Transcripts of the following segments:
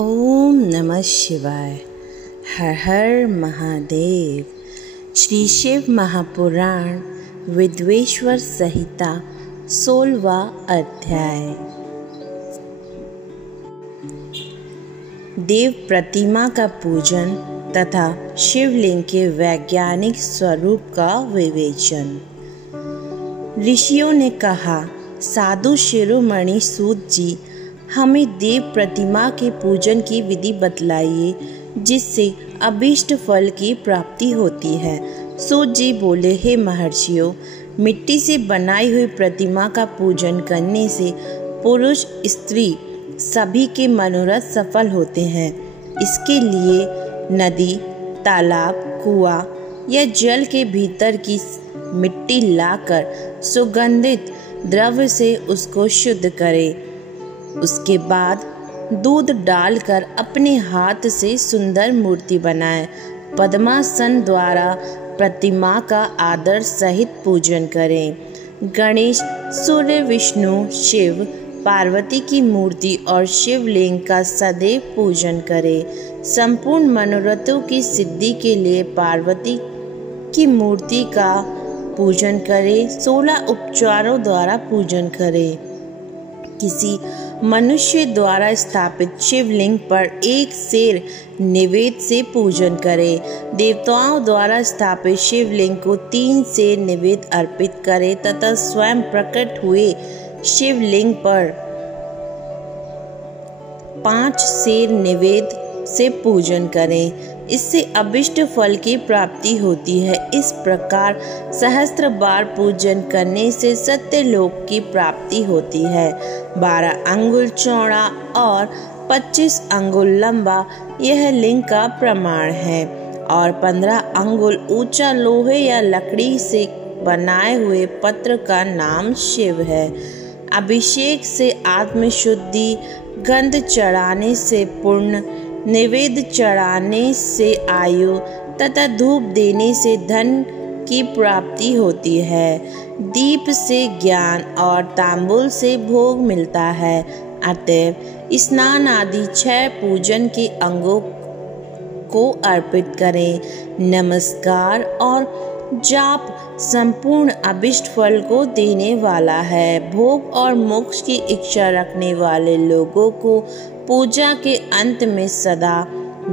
ओम नमः शिवाय। हर हर महादेव। श्री शिव महापुराण विद्वेश्वर संहिता 16वां अध्याय। देव प्रतिमा का पूजन तथा शिवलिंग के वैज्ञानिक स्वरूप का विवेचन। ऋषियों ने कहा, साधु शिरोमणि सूत जी, हमें देव प्रतिमा के पूजन की विधि बतलाइए जिससे अभीष्ट फल की प्राप्ति होती है। सूत जी बोले, हे महर्षियों, मिट्टी से बनाई हुई प्रतिमा का पूजन करने से पुरुष स्त्री सभी के मनोरथ सफल होते हैं। इसके लिए नदी, तालाब, कुआं या जल के भीतर की मिट्टी लाकर सुगंधित द्रव्य से उसको शुद्ध करें। उसके बाद दूध डालकर अपने हाथ से सुंदर मूर्ति बनाएं। पद्मासन द्वारा प्रतिमा का आदर सहित पूजन करें। गणेश, सूर्य, विष्णु, शिव, पार्वती की मूर्ति और शिवलिंग का सदैव पूजन करें। संपूर्ण मनोरथों की सिद्धि के लिए पार्वती की मूर्ति का पूजन करें। 16 उपचारों द्वारा पूजन करें। किसी मनुष्य द्वारा स्थापित शिवलिंग पर एक सेर निवेद से पूजन करें। देवताओं द्वारा स्थापित शिवलिंग को 3 सेर निवेद अर्पित करें तथा स्वयं प्रकट हुए शिवलिंग पर 5 सेर निवेद से पूजन करें। इससे अभिष्ट फल की प्राप्ति होती है। इस प्रकार सहस्त्र बार पूजन करने से सत्यलोक की प्राप्ति होती है। 12 अंगुल चौड़ा और 25 अंगुल लंबा यह लिंग का प्रमाण है और 15 अंगुल ऊंचा लोहे या लकड़ी से बनाए हुए पत्र का नाम शिव है। अभिषेक से आत्मशुद्धि, गंध चढ़ाने से पुण्य, निवेद चढ़ाने से आयु तथा धूप देने से धन की प्राप्ति होती है। दीप से ज्ञान और तांबुल से भोग मिलता है। अतएव स्नान आदि 6 पूजन के अंगों को अर्पित करें। नमस्कार और जाप संपूर्ण अभिष्ट फल को देने वाला है। भोग और मोक्ष की इच्छा रखने वाले लोगों को पूजा के अंत में सदा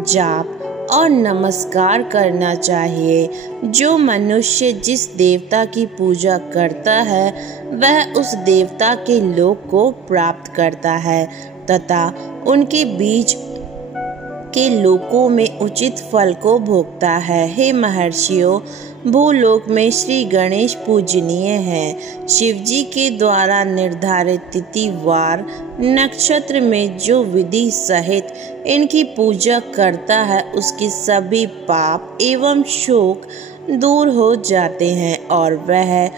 जाप और नमस्कार करना चाहिए। जो मनुष्य जिस देवता की पूजा करता है वह उस देवता के लोक को प्राप्त करता है तथा उनके बीच के लोकों में उचित फल को भोगता है। हे महर्षियों, भूलोक में श्री गणेश पूजनीय हैं। शिवजी के द्वारा निर्धारित तिथि, वार, नक्षत्र में जो विधि सहित इनकी पूजा करता है उसके सभी पाप एवं शोक दूर हो जाते हैं और वह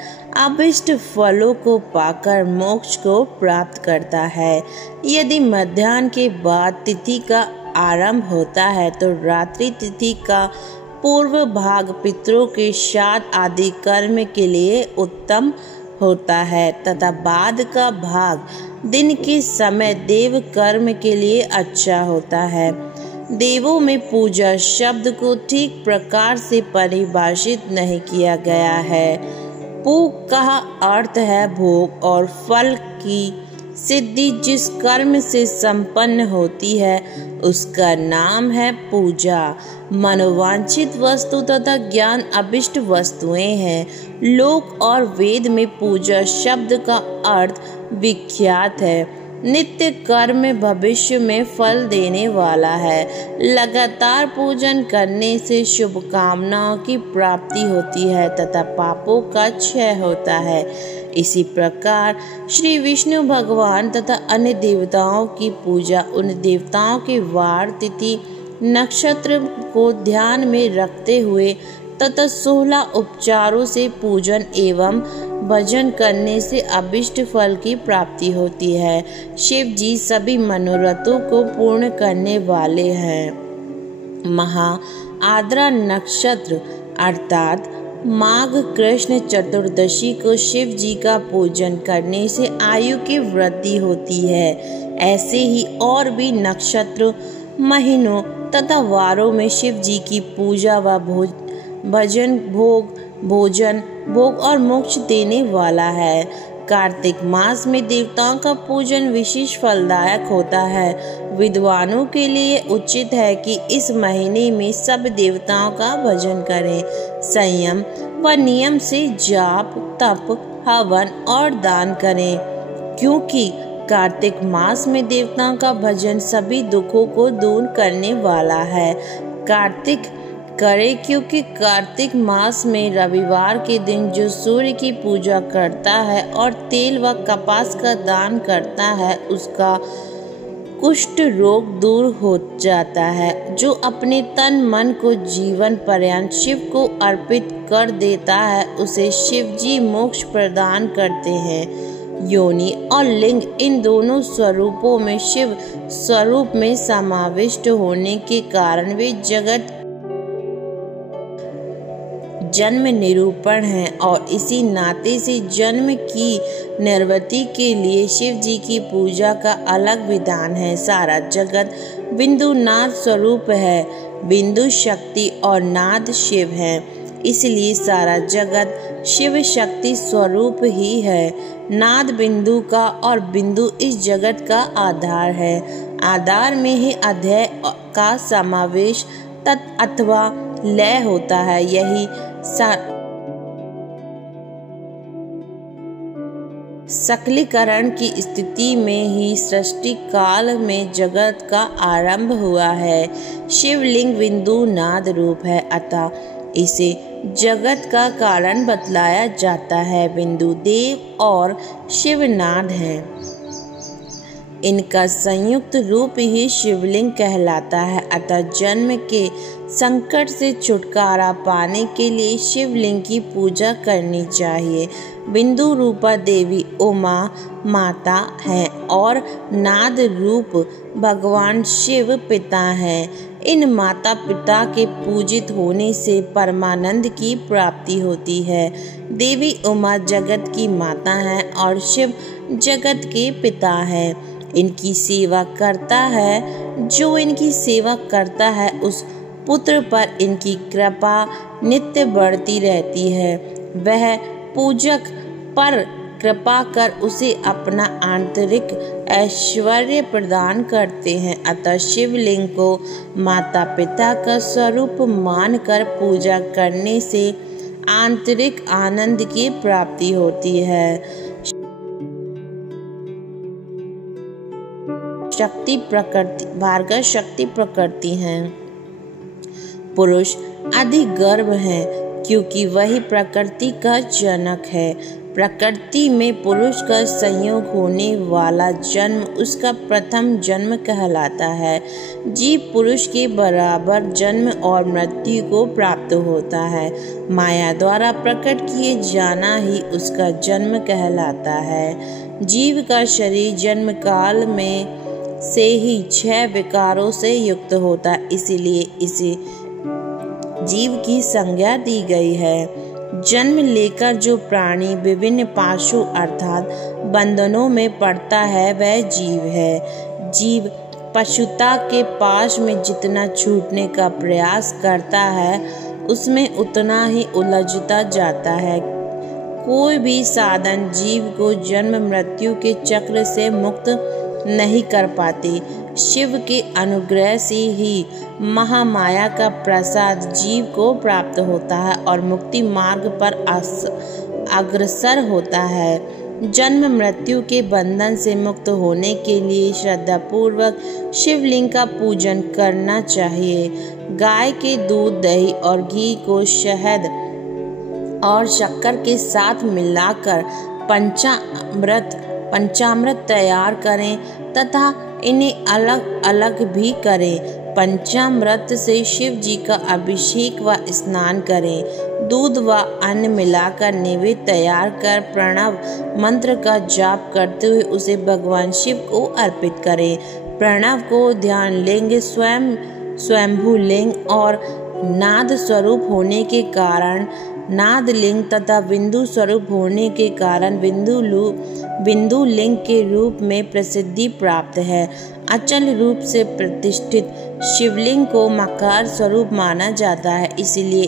अभिष्ट फलों को पाकर मोक्ष को प्राप्त करता है। यदि मध्याह्न के बाद तिथि का आरंभ होता है तो रात्रि तिथि का पूर्व भाग पितरों के श्राद्ध आदि कर्म के लिए उत्तम होता है तथा बाद का भाग दिन के समय देव कर्म के लिए अच्छा होता है। देवों में पूजा शब्द को ठीक प्रकार से परिभाषित नहीं किया गया है। पू का अर्थ है भोग और फल की सिद्धि जिस कर्म से संपन्न होती है उसका नाम है पूजा। मनोवांछित वस्तु तथा ज्ञान अभिष्ट वस्तुएं हैं। लोक और वेद में पूजा शब्द का अर्थ विख्यात है। नित्य कर्म भविष्य में फल देने वाला है। लगातार पूजन करने से शुभ कामनाओं की प्राप्ति होती है तथा पापों का क्षय होता है। इसी प्रकार श्री विष्णु भगवान तथा अन्य देवताओं की पूजा उन देवताओं के वार, तिथि, नक्षत्र को ध्यान में रखते हुए तथा 16 उपचारों से पूजन एवं भजन करने से अभिष्ट फल की प्राप्ति होती है। शिव जी सभी मनोरथों को पूर्ण करने वाले हैं। महा आद्रा नक्षत्र अर्थात माघ कृष्ण चतुर्दशी को शिव जी का पूजन करने से आयु की वृद्धि होती है। ऐसे ही और भी नक्षत्र महीनों तथा वारों में शिव जी की पूजा व भजन भोजन भोग और मोक्ष देने वाला है। कार्तिक मास में देवताओं का पूजन विशेष फलदायक होता है। विद्वानों के लिए उचित है कि इस महीने में सब देवताओं का भजन करें। संयम व नियम से जाप तप हवन और दान करें, क्योंकि कार्तिक मास में देवताओं का भजन सभी दुखों को दूर करने वाला है। कार्तिक करे क्योंकि कार्तिक मास में रविवार के दिन जो सूर्य की पूजा करता है और तेल व कपास का दान करता है उसका कुष्ठ रोग दूर हो जाता है। जो अपने तन मन को जीवन पर्यंत शिव को अर्पित कर देता है उसे शिव जी मोक्ष प्रदान करते हैं। योनि और लिंग इन दोनों स्वरूपों में शिव स्वरूप में समाविष्ट होने के कारण वे जगत जन्म निरूपण है और इसी नाते से जन्म की निर्वृत्ति के लिए शिव जी की पूजा का अलग विधान है। सारा जगत बिंदु नाद स्वरूप है। बिंदु शक्ति और नाद शिव है, इसलिए सारा जगत शिव शक्ति स्वरूप ही है। नाद बिंदु का और बिंदु इस जगत का आधार है। आधार में ही अध्यय का समावेश तत् अथवा लय होता है। यही सकलीकरण की स्थिति में ही सृष्टि काल में जगत का आरंभ हुआ है। शिवलिंग बिंदु नाद रूप है, अतः इसे जगत का कारण बतलाया जाता है। बिंदु देव और शिवनाद है, इनका संयुक्त रूप ही शिवलिंग कहलाता है। अतः जन्म के संकट से छुटकारा पाने के लिए शिवलिंग की पूजा करनी चाहिए। बिंदु रूपा देवी उमा माता है और नाद रूप भगवान शिव पिता हैं। इन माता पिता के पूजित होने से परमानंद की प्राप्ति होती है। देवी उमा जगत की माता है और शिव जगत के पिता है। इनकी सेवा करता है, जो इनकी सेवा करता है उस पुत्र पर इनकी कृपा नित्य बढ़ती रहती है। वह पूजक पर कृपा कर उसे अपना आंतरिक ऐश्वर्य प्रदान करते हैं। अतः शिवलिंग को माता पिता का स्वरूप मानकर पूजा करने से आंतरिक आनंद की प्राप्ति होती है। शक्ति प्रकृति भार्गव शक्ति प्रकृति हैं। पुरुष अधिक गर्भ है क्योंकि वही प्रकृति का जनक है। प्रकृति में पुरुष का संयोग होने वाला जन्म उसका प्रथम जन्म कहलाता है। जीव पुरुष के बराबर जन्म और मृत्यु को प्राप्त होता है। माया द्वारा प्रकट किए जाना ही उसका जन्म कहलाता है। जीव का शरीर जन्म काल में से ही 6 विकारों से युक्त होता है, इसीलिए इसे जीव की संज्ञा दी गई है। जन्म लेकर जो प्राणी विभिन्न पाशों अर्थात बंधनों में पड़ता है वह जीव है। जीव पशुता के पाश में जितना छूटने का प्रयास करता है उसमें उतना ही उलझता जाता है। कोई भी साधन जीव को जन्म मृत्यु के चक्र से मुक्त नहीं कर पाती। शिव के अनुग्रह से ही महामाया का प्रसाद जीव को प्राप्त होता है और मुक्ति मार्ग पर अग्रसर होता है। जन्म मृत्यु के बंधन से मुक्त होने के लिए श्रद्धा पूर्वक शिवलिंग का पूजन करना चाहिए। गाय के दूध दही और घी को शहद और शक्कर के साथ मिलाकर पंचामृत तैयार करें तथा इन्हें अलग अलग भी करें। पंचामृत से शिव जी का अभिषेक व स्नान करें। दूध व अन्न मिलाकर नैवेद्य तैयार कर प्रणव मंत्र का जाप करते हुए उसे भगवान शिव को अर्पित करें। प्रणव को ध्यान लिंग स्वयंभू लिंग और नाद स्वरूप होने के कारण नाद लिंग तथा बिंदु स्वरूप होने के कारण बिंदु लिंग के रूप में प्रसिद्धि प्राप्त है। अचल रूप से प्रतिष्ठित शिवलिंग को मकार स्वरूप माना जाता है, इसीलिए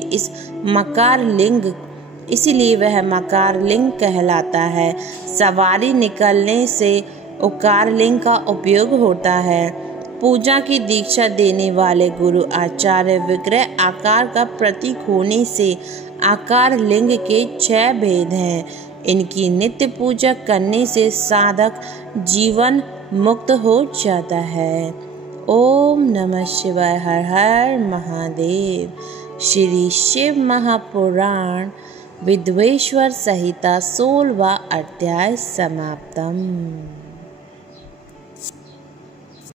वह मकार लिंग कहलाता है। सवारी निकलने से उकार लिंग का उपयोग होता है। पूजा की दीक्षा देने वाले गुरु आचार्य विग्रह आकार का प्रतीक होने से आकार लिंग के 6 भेद हैं। इनकी नित्य पूजा करने से साधक जीवन मुक्त हो जाता है। ओम नमः शिवाय। हर हर महादेव। श्री शिव महापुराण विद्वेश्वर संहिता 16वां अध्याय समाप्तम।